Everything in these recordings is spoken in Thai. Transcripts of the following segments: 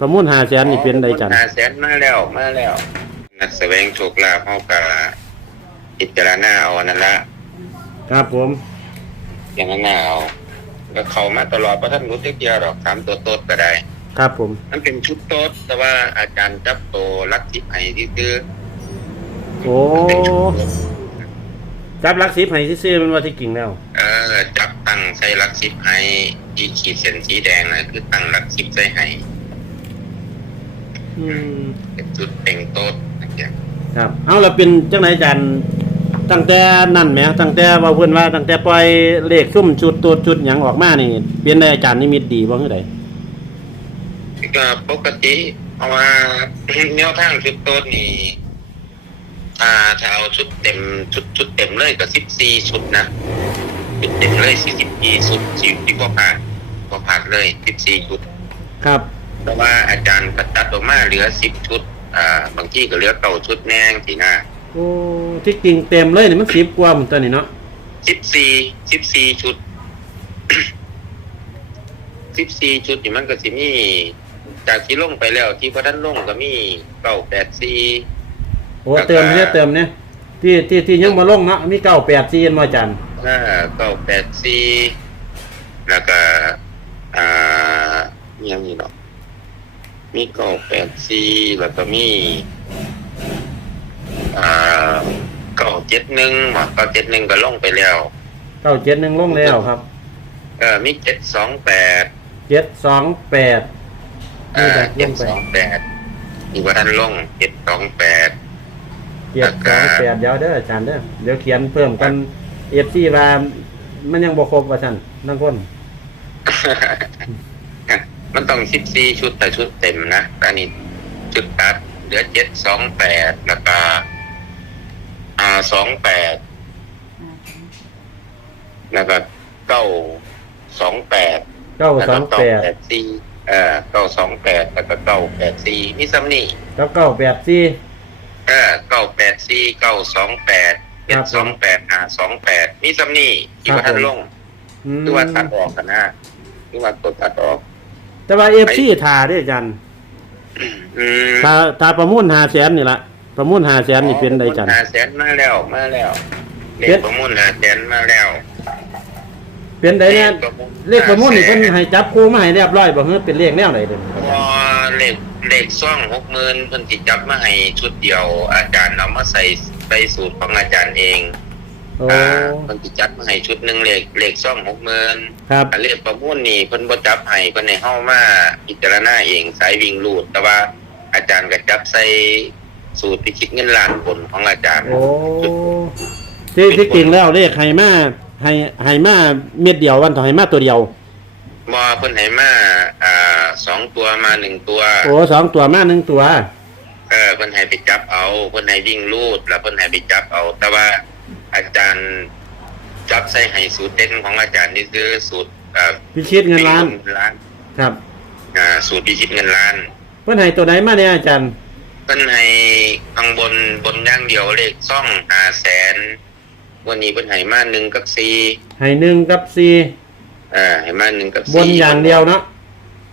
ประมูลหาแสนนี่เป็นใดจันหาแสนมาแล้วมาแล้ว นักแสวงโชคลาภเฮาก็พิจารณาเอานั่นละครับผมอย่างนั้นเอาก็เข้ามาตลอดเพราะท่านรู้จักเดียวดอกถามตัวโต๊ดก็ได้ ครับผม มันเป็นชุดโต๊ดแต่ว่าอาจารย์จับโตวลักทิพย์ให้ที่ซื้อโอ้เป็นชุดโต๊ดจับหลักสิบให้ซื่อๆมันว่าที่กิ่งแล้ว เออ จับตั้งใส่ลักทิพย์ให้ที่ขีดเส้นสีแดงนะคือตั้งลักทิพย์ใส่ให้ อืมเป็นจุดเป่งโต๊ดนะครับครับ เอาเราเป็นจังไหนจันตั้งแต่นั่นแหมตั้งแต่ว่าเพิ่นว่าตั้งแต่ปล่อยเลขซุ่มชุดตัวชุดหยังออกมานี่เปลี่ยนได้อาจารย์นิมิตดีบ่คือใดก็ปกติเพราะว่าแนวทางชุดโต๊ดนี่ถ้าถ้าเอาชุดเต็มชุดชุดเต็มเลยก็สิบสี่ชุดนะชุดเต็มเลยสี่สิบสี่ชุดที่ที่พอผ่านพอผ่านเลยสิบสี่ชุด ครับ แต่ว่าอาจารย์ก็ตัดออกมาเหลือสิบชุด อ่า บางที่ก็เหลือเก้าชุดแนงสีหน้าโอ้ที่กิ่งเต็มเลยนี่มัน10กว่าหมื้ตัวนี่เนาะสิบสี่สิบสี่ชุดสิบสี่ชุดนี่มันก็สิมีจากที่ลงไปแล้วที่พระท่านลงก็มีเก้าแปดสี่โอ้เติมเนี่ยเติมเนี่ยที่ที่ที่ยังบ่ลงเนาะมี984เห็นบ่อาจารย์ห้าเก้าแปดสี่แล้วก็อ่ามีอยังนี้เนาะ มีเก้าแปดสี่แล้วก็มีอ่าเก้าเจ็ดหนึ่งหมเก้าเจ็ดหนึ่งก็ลงไปแล้ว971ลงแล้วครับเออมีเจ็ดสองแปด728อ่านี่เจ็ก็ดลงไปสองแปดอีกว่าท่านลงเจ็ดสองแปด728เดี๋ยวเด้ออาจารย์เด้อเดี๋ยวเขียนเพิ่มกัน FC ว่ามันยังบ่ครบว่าซั่นนั่นคน มันต้องสิบสี่ชุดแต่ชุดเต็มนะอันนี้ชุดตัดเหลือเจ็ดสองแปดแล้วก็อ่าสองแปดแล้วก็เก้าสองแปดแล้วก็เก้าแป928ดสี่เอ่อเก้าสองแปดแล้วก็เก้าแปดสี่นี่ซ้ำนี่แล้ว984เออเก้าแปดสี่เก้าสองแปดเจ็ดสองแปดอ่าสองแปดนี่ซ้ำนี่ที่ว่าท่านลงอืมคือว่าตัดออกกันนะคือว่าตัวตัดออก แต่ว่า FC ท่าเด้ออาจารย์อืมถ้าถ้าประมูล500,000นี่ล่ะประมูล500,000นี่เป็นได้จันหาแสนมาแล้วมาแล้วเลเป็ขนประมูลหาแสนมาแล้ว เป็นได้เนี่ยเลขประมูลนี่เพิ่นให้จับคู่มาให้เรียบร้อยบ่ฮือเป็นเลขแนวไหนเด้อพอเลขเลขซ่องหกหมื่นเพิ่นสิจับมาให้ชุดเดียว อาจารย์เอามาใส่ใส่สูตรของอาจารย์เองโอ้อ่าเพิ่นสิจัดมาให้ชุดหนึงเลขเลขซ่องหกหมื่นครับเลขประมูลนี่เพิ่นบ่จับให้เพิ่นให้เฮามาพิจารณาเองสายวิ่งรูด แต่ว่าอาจารย์ก็จับใส่สูตรพิชิตเงินล้านผลของอาจารย์ โอ้ที่ที่จริงแล้วเลขให้มาให้ให้มาเม็ดเดียววันต่อให้มาตัวเดียวบอเพิ่นให้มาอ่าสองตัวมาหนึ่งตัว โอ้สองตัวมาหนึ่งตัว เออเพิ่นให้ไปจับเอาเพิ่นให้วิ่งลูด แล้วเพิ่นให้ไปจับเอา แต่ว่า อาจารย์จับใส่ให้สูตรเด่นของอาจารย์นี่คือสูตรอ่าพิชิตเงินล้านวิ่งล้านครับอ่าสูตรพิชิตเงินล้านเพิ่นให้ตัวไหนมาเนี่ยอาจารย์เพิ่นให้ข้างบนบนอย่างเดียวเลขซ่องหาแสน วันนี้เพิ่นให้มาหนึ่งกับสี่ให้หนึ่งกับสี่เออให้มาหนึ่งกับบสี่นอย่างเดียวเนาะ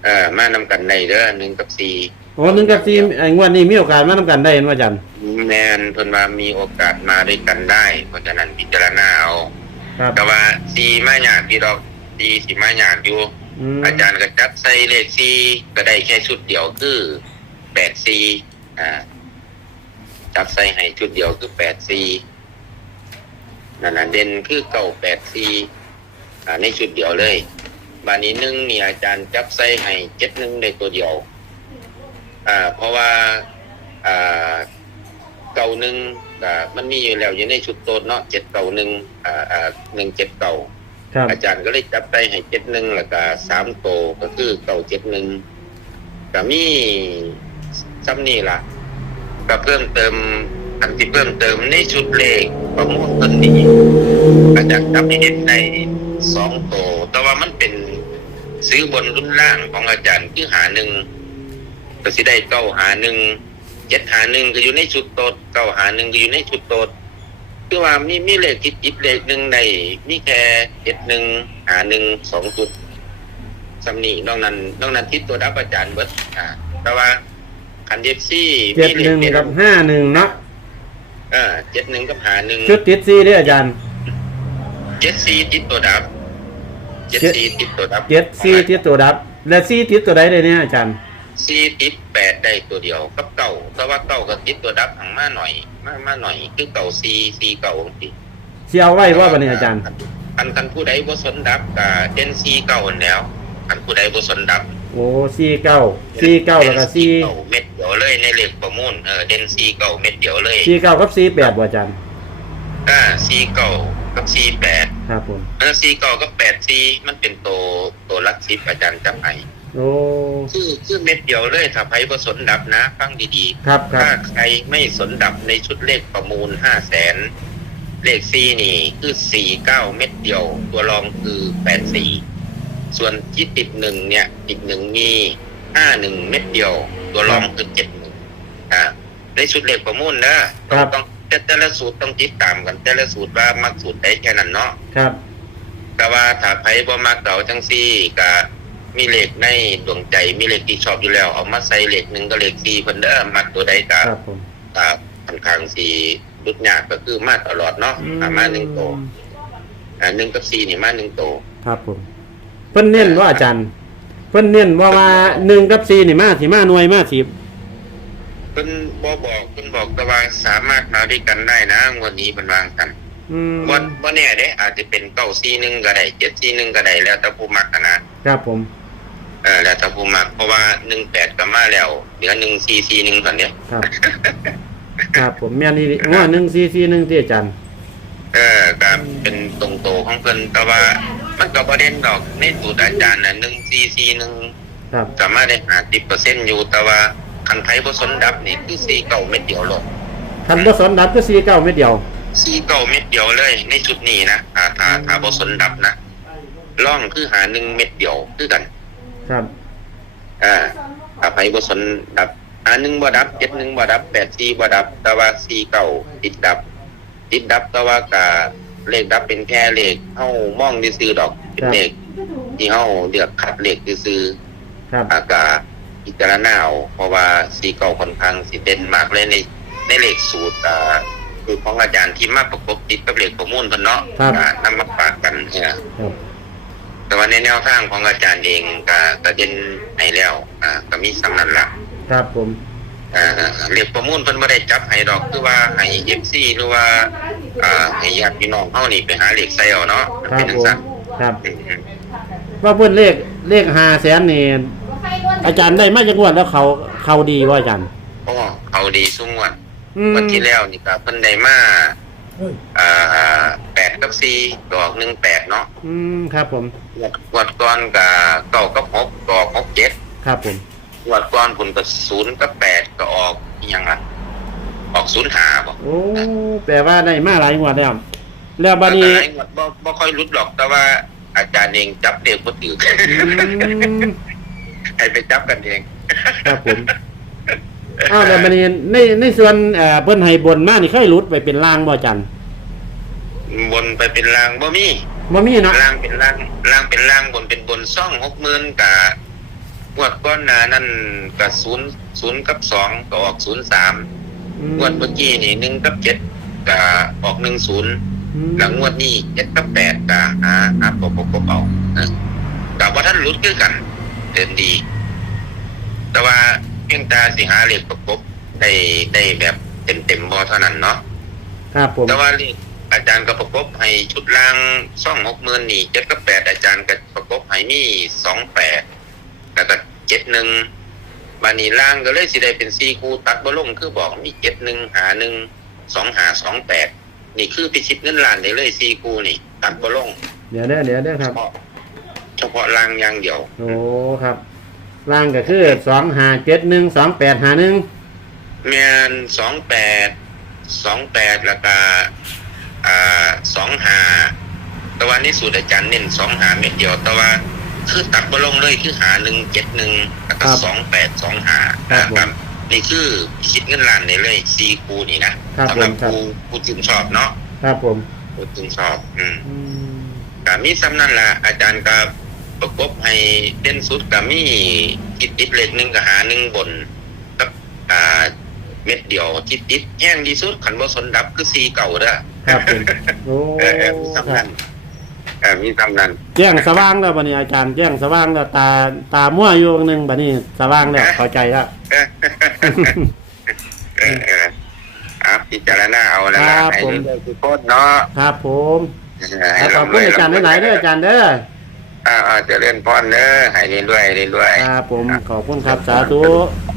เออมานำกันได้เด้อหนึ่งกับสี่ โอ้หนึ่งกับสี่ไอ้งวดนี้มีโอกาสมาทำกันได้เห็นว่าอาจารย์แมนเพิ่นว่ามีโอกาสมาด้วยกันได้ เพราะฉะนั้นพิจารณาเอา ครับ แต่ว่าสีมาหยากพี่ดอกสีสีมาหยากอยู่ อืมอาจารย์ก็จัดใส่เลขสีก็ได้แค่ชุดเดียวคือแปดสีอ่าจับใส่ให้ชุดเดียวคือแปดสีนั่นน่ะเด่นคือเก้าแปดสีอ่าในชุดเดียวเลยบานนี้หนึ่งนี่อาจารย์จับใส่ให้เจ็ดหนึ่งได้ตัวเดียว อ่า เพราะว่าอ่าเก่าหนึ่งอ่ามันมีอยู่แล้วอยู่ในชุดโตดเนาะเจ็ดเก่าหนึ่งอ่าอ่าหนึ่งเจ็ดเก่าครับอาจารย์ก็เลยจับไปให้เจ็ดหนึ่งแล้วก็สามโตก็คือเก่าเจ็ดหนึ่งก็มีซ้ำนี่ล่ะ ก็เพิ่มเติมอันที่เพิ่มเติมในชุดเลขประมูลต้นนี้อาจารย์จับให้เห็นในสองโต แต่ว่ามันเป็นซื้อบนรุ่นล่างของอาจารย์คือหาหนึ่ง ก็สิได้เก้าหาหนึ่งเจ็ดหาหนึ่งก็อยู่ในชุดโตดเก้าหาหนึ่งก็อยู่ในชุดโตดคือว่ามีมีเลขคิดจิบเลขหนึ่งในมีแค่เจ็ดหนึ่งหาหนึ่งสองจุดสำนีนอกนั้นนอกนั้นทิศตัวดับอาจารย์เบิดอ่า แต่ว่าคันเดฟซี่เจ็ดหนึ่งกับห้าหนึ่งเนาะเออเจ็ดหนึ่งกับหาหนึ่งชุดติดซีเด้ออาจารย์เจ็ดซีติดตัวดับเจ็ดซีติดตัวดับเจ็ดซีติดตัวดับ และซีติดตัวใดเลยเนี่ยอาจารย์ ซีติดแปดได้ตัวเดียวกับเก่าแต่ว่าเก่ากับติดตัวดับหังมาหน่อย มามาหน่อย คือเก่าซีซีเก่าสิเสียเอาไว้ว่าบันนี้อาจารย์อันคันผู้ใดบ่สนดับกับเด่นซีเก่าหั่นแหล้วคันผู้ใดบ่สนดับโอ้ซีเก้าซีเก้าแล้วก็ซีเก่าเม็ดเดียวเลยในเลขประมูลเออเด่นซีเก่าเม็ดเดียวเลยซีเก้ากับซีแปดบ่อาจารย์อ่าซีเก่ากับซีแปดครับผมเออซีเก่ากับแปดซีมันเป็นตัวตัวลักซิปอาจารย์จำให้ โอ้คือคือเม็ดเดียวเลยถ้าไผบ่สนดับนะฟังดีๆครับครับ ถ้าใครไม่สนดับในชุดเลขประมูลห้าแสนเลขซีนี่คือสี่เก้าเม็ดเดียว ตัวรองคือแปดสี่ส่วนที่ติดหนึ่งเนี่ย ติดหนึ่งมีห้าหนึ่งเม็ดเดียว ตัวรองคือเจ็ดหนึ่งอ่าในชุดเลขประมูลนะครับ ต้องแต่แต่ละสูตรต้องติดตามกัน แต่ละสูตรว่ามักสูตรใดแค่นั้นเนาะ ครับ แต่ว่าถ้าไผบ่มักเก่าจังซี่ก็ มีเลขในดวงใจมีเลขที่ชอบอยู่แล้ว เอามาใส่เลขหนึ่งก็เลขสี่เพิ่นเด้อมักตัวใดก็ครับผมอ่าค่อนข้างสีรุดยากก็คือมาตลอดเนาะอ่ามาหนึ่งโตวอ่าหนึ่งกับสี่นี่มาหนึ่งโตว ครับผม เพิ่นเน้นว่าอาจารย์ เพิ่นเน้นว่าว่าหนึ่งกับซีนี่มาสิมาหน่วยมาสิเพิ่นบ่บอกเพิ่นบอกแต่ว่าสามารถมาด้วยกันได้นะงวันนี้เพิ่นวางกันอืมบ่บ่แน่เด้อาจจะเป็นเก้าสี่หนึ่งก็ได้เจ็ดสี่หนึ่งก็ได้แล้วแต่ผู้มักอะนะ ครับผม เออแล้วแต่ผู้มักเพราะว่าหนึ่งแปดก็มาแล้วเหลือหนึ่งสี่สี่หนึ่งตอนเนี้ยครับ ครับผมแม่นอี่ว่าหนึ่งซีซีหนึ่งที่อาจารย์ เออก็เป็นตรงโตของเพิ่นแต่ว่า มันก็บ่เด่นดอกในสูตรอาจารย์น่ะหนึ่งสี่สี่หนึ่งครับ สามารถได้หาสิบเปอร์เซ็นต์อยู่แต่ว่าคันไทยบ่สนดับนี่คือสีเก่าเม็ดเดียวหรอกคันบ่สนดับก็ซีเก้าเม็ดเดียว สีเก่าเม็ดเดียวเลย ในชุดนี้นะถ้าถ้าถ้าบ่สนดับนะ ล่องคือหาหนึ่งเม็ดเดียวคือกัน ครับ อ่าถ้าไผบ่สนดับหาหนึ่งบ่ดับเจ็ดหนึ่งบ่ดับแปดสี่บ่ดับ แต่ว่าสีเก่าติดดับ ติดดับแต่ว่ากะเลขดับเป็นแค่เลขเฮามองซื่อๆดอกเป็นเลขที่เฮาเลือกคัดเลขซื่อๆครับอากาพิจารณาเอาเพราะว่าสีเก่าค่อนข้างสิเด่นมากเลยในในเลขสูตรอ่าคือของอาจารย์ที่มาประกบติดกับเลขประมูลเพิ่นเนาะครับ อ่านำมาฝากกันเนี่ย ครับ แต่ว่าในแนวทางของอาจารย์เองก็ก็เด่นให้แล้วอ่าก็มีสำนันละครับผมอ่าเลขประมูลเพิ่นบ่ได้จับให้ดอกคือว่าให้ FC หรือว่าอ่าให้ญาติพี่น้องเฮานี่ไปหาเลขใส่เอาเนาะมันครับเป็นจัผงมซั่นครับ อืมว่าเพิ่นเลขเลขห้าแสนนี่อาจารย์ได้มาจากงวดแล้วเขาเขาดีว่าอาจารย์โอ้เอาดีซุ่มวันอืมวันที่แล้วนี่ก็เพิ่นได้มาอ่าแปด กับสี่ดอกหนึ่งแปดเนาะอืมครับผมงวดก่อนกับเก้ากับหกดอกหกเจ็ดครับผมงวดก่อนผลกับศูนย์กับแปดก็ออกอิหยังอะออกศูนย์หาบ่โอ้แปลว่าได้มาหลายงวดแล้วแล้วบัดนี้แต่งวดบ่บ่ค่อยรุดหรอกแต่ว่า อาจารย์เองจับเด็กบ่ถืออืมให้ไปจับกันเองครับผมอ้าวแล้วบัดนี้ในในส่วนเอ่อเพิ่นให้บนมานี่เคยหลุดไปเป็นล่างบ่อาจารย์ บนไปเป็นรางบ่มีบ่มีเนาะล่างเป็นล่างล่างเป็นล่างบนเป็นบนซ่องหกหมื่นกับงวดก้อนหนานั่นกับศูนย์ศูนย์กับสองก็ออกศูนย์สามอืมงวดเมื่อกี้นี่หนึ่งกับเจ็ดก็ออกหนึ่งศูนย์อืมหลังงวดนี้เจ็ดกับแปดก็หาหาปกปกปกเอานะกับว่าท่านรุดคือกันเดินดี แต่ว่าเพียงตาสิหาเลขประกบได้ได้แบบเต็มเต็มๆบอเท่านั้นเนาะครับผมแต่ว่าเลข อาจารย์ก็ประกบให้ชุดล่างซ่องหกหมื่นนี่เจ็ดกับแปดอาจารย์ก็ประกบให้มีสองแปดแล้วก็เจ็ดหนึ่งบานีล่างก็เลยสิได้เป็นสี่คู่ตัดบ่ลงคือบอกมีเจ็ดหนึ่งหาหนึ่งสองหาสองแปดนี่คือพิชิตเงินล้านได้เลยสี่คู่นี่ ตัดบ่ลงเดี๋ยวเด้อเดี๋ยวเด้อคเฉรับ พาะเฉพาะล่างอย่างเดียวโอ้ครับล่างก็คือสองห้าเจ็ดหนึ่งสองแปดห้าหนึ่งเมียนสองแปดสองแปดแล้วก็อ่า สองหาแต่ว่านี่สูตรอาจารย์เน้นสองหาเม็ดเดียว แต่ว่าคือตัดบ่ลงเลยคือหาหนึ่งเจ็ดหนึ่งแล้วก็สองแปดสองหาครับนี่คือคิดเงินล้านในเลยซีคูนี่นะครับสำหรับผมครับผู้ผู้จึงชอบเนาะครับผมผู้จึงชอบ อืมอืมก็มีซ้ำนั่นล่ะอาจารย์ก็ประกบให้เด่นสุดก็มีที่ติดเลขหนึ่งกับหาหนึ่งบนกับอ่าเม็ดเดียวที่ติดแห้งที่สุดขันบ่สนดับคือซีเก่าเด้อ ครับผมโอ้เออเออมีคซ้ำรันั้บนเออมีซ้ำนั้นแจ้งสว่างแล้วบัดนี้อาจารย์แจ้งสว่างแล้วตาตามั่วอยู่หนึงบัดนี้สว่างแล้วเข้าใจแล้ว เออเออเอออะพิจารณาเอาแล้วนะครับให้ผมเรื่องคือโคตรเนาะครับผมเออให้ขอบคุณอาจารย์หลายๆเด้ออาจารย์เด้ออ่าอ่าเจะเล่นพรเด้อให้เรื่อยๆเรื่อยๆ ครับผมขอบคุณครับสาธุเ